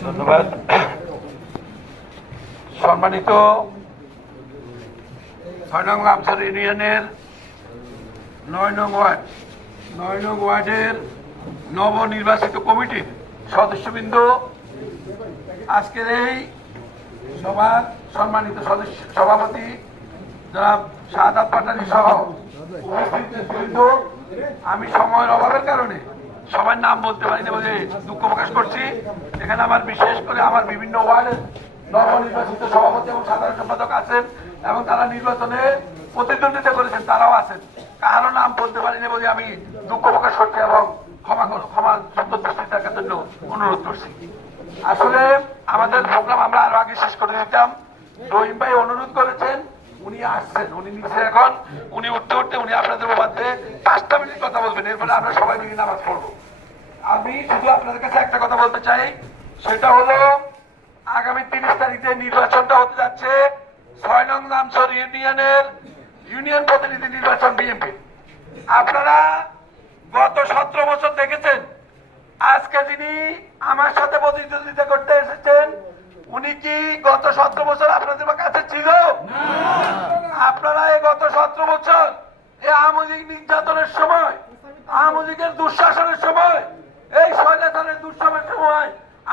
ধন্যবাদ। সম্মানিত ৬ নং রামসর ইউনিয়নের ৯ নং ওয়ার্ডের নবনির্বাচিত কমিটির সদস্যবৃন্দ, আজকের এই সভার সম্মানিত সভাপতি জনাব শাহাদাত পাটানি সহ উপস্থিত, আমি সময়ের অভাবের কারণে সবার নাম বলতে পারি না বলে দুঃখ প্রকাশ করছি। এখানে আমার বিশেষ করে আমার বিভিন্ন ওয়ার্ডের নবনির্বাচিত সভাপতি এবং সাধারণ সম্পাদক আছেন এবং তারা নির্বাচনে প্রতিদ্বন্দ্বিতা করেছেন, তারাও আছেন। কারো নাম বলতে পারি না বলে আমি দুঃখ প্রকাশ করছি এবং ক্ষমা সুন্দর দৃষ্টি দেখার জন্য অনুরোধ করছি। আসলে আমাদের প্রোগ্রাম আমরা আরো আগে শেষ করে দিতাম। রহিম ভাই অনুরোধ করেছেন, উনি আসছেন, উনি নিচে এখন, উনি উঠতে উনি আপনাদের মধ্যে 5টা মিনিট কথা বলবেন, এরপরে আমরা সবাই মিলে নামাজ পড়বো। আমি শুধু আপনাদের কাছে একটা কথা বলতে চাই, সেটা হলো আগামী 30 তারিখে নির্বাচনটা হতে যাচ্ছে ৬ নং রামসর ইউনিয়নের ইউনিয়ন প্রতিনিধি নির্বাচন বিএনপি। আপনারা গত 17 বছর দেখেছেন, আজকে যিনি আমার সাথে প্রতিদ্বন্দ্বিতা করতে এসেছেন উনি কি গত 17 বছর আপনাদের কাছে ছিল? আপনারা এই গত 17 বছর এই আওয়ামী লীগ নির্যাতনের সময়, আওয়ামী লীগের দুঃশাসনের সময়, এই স্বৈরাচারের দুঃসময়ের সময়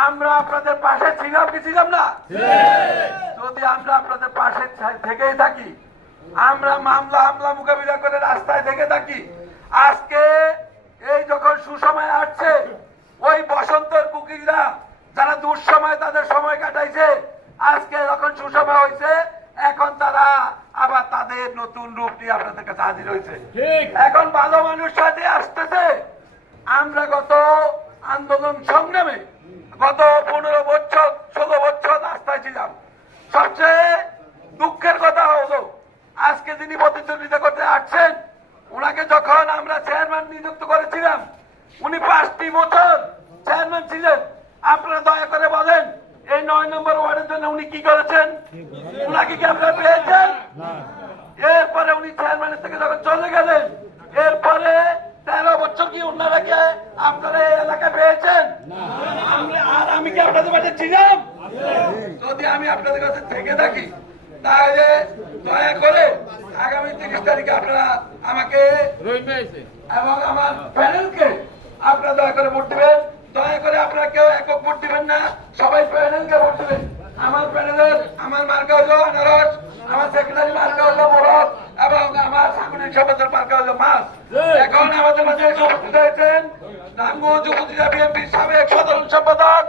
আমরা আপনাদের পাশে ছিলাম কি ছিলাম না? যদি আমরা আপনাদের পাশে থেকেই থাকি, আমরা মামলা হামলা মোকাবিলা করে রাস্তায় থেকে থাকি, আজকে এই যখন সুসময় আসছে, ওই বসন্তের কুকিরা যারা দুঃসময় তাদের সময় কাটাইছে, আজকে যখন সুসময় হয়েছে এখন তারা আবার তাদের নতুন রূপ নিয়ে আপনাদের কাছে হাজির হয়েছে। এখন ভালো মানুষ সাথে আসতেছে। আমরা গত আন্দোলন সংগ্রামে গত 15 বছর 16 বছর রাস্তায় ছিলাম। সবচেয়ে দুঃখের কথা হলো আজকে যিনি প্রতিদ্বন্দ্বিতা করতে আসছেন, ওনাকে যখন আমরা চেয়ারম্যান নিযুক্ত করেছিলাম, উনি 5টি বছর চেয়ারম্যান ছিলেন। আপনারা দয়া করে বলেন এই 9 নম্বর ওয়ার্ডের জন্য উনি কি করেছেন? উনাকে কি আপনারা পেয়েছেন? এরপরে উনি চেয়ারম্যানের থেকে যখন চলে গেলেন, এরপরে 13 বছর কি ওনারা কে আপনারা এই এলাকায় পেয়েছেন? আর আমি কি আপনাদের কাছে ছিলাম? যদি আমি আপনাদের কাছে থেকে থাকি তাহলে দয়া করে আগামী 30 তারিখে আপনারা আমাকে এবং আমার প্যানেলকে আপনারা দয়া করে ভোট দিবেন। দয়া করে আপনারা কেউ একক ভোট দিবেন না, সবাই প্যানেলকে ভোট দিবেন। আমার প্যানেলের আমার মার্কা হলো আনারস, আমার সেক্রেটারি মার্কা হলো মোরগ এবং আমার সাংগঠনিক সম্পাদক মার্কা হলো মাছ। এখন আমাদের মাঝে উপস্থিত হয়েছেন নাঙ্গলকোট উপজেলা বিএনপির সাবেক সাধারণ সম্পাদক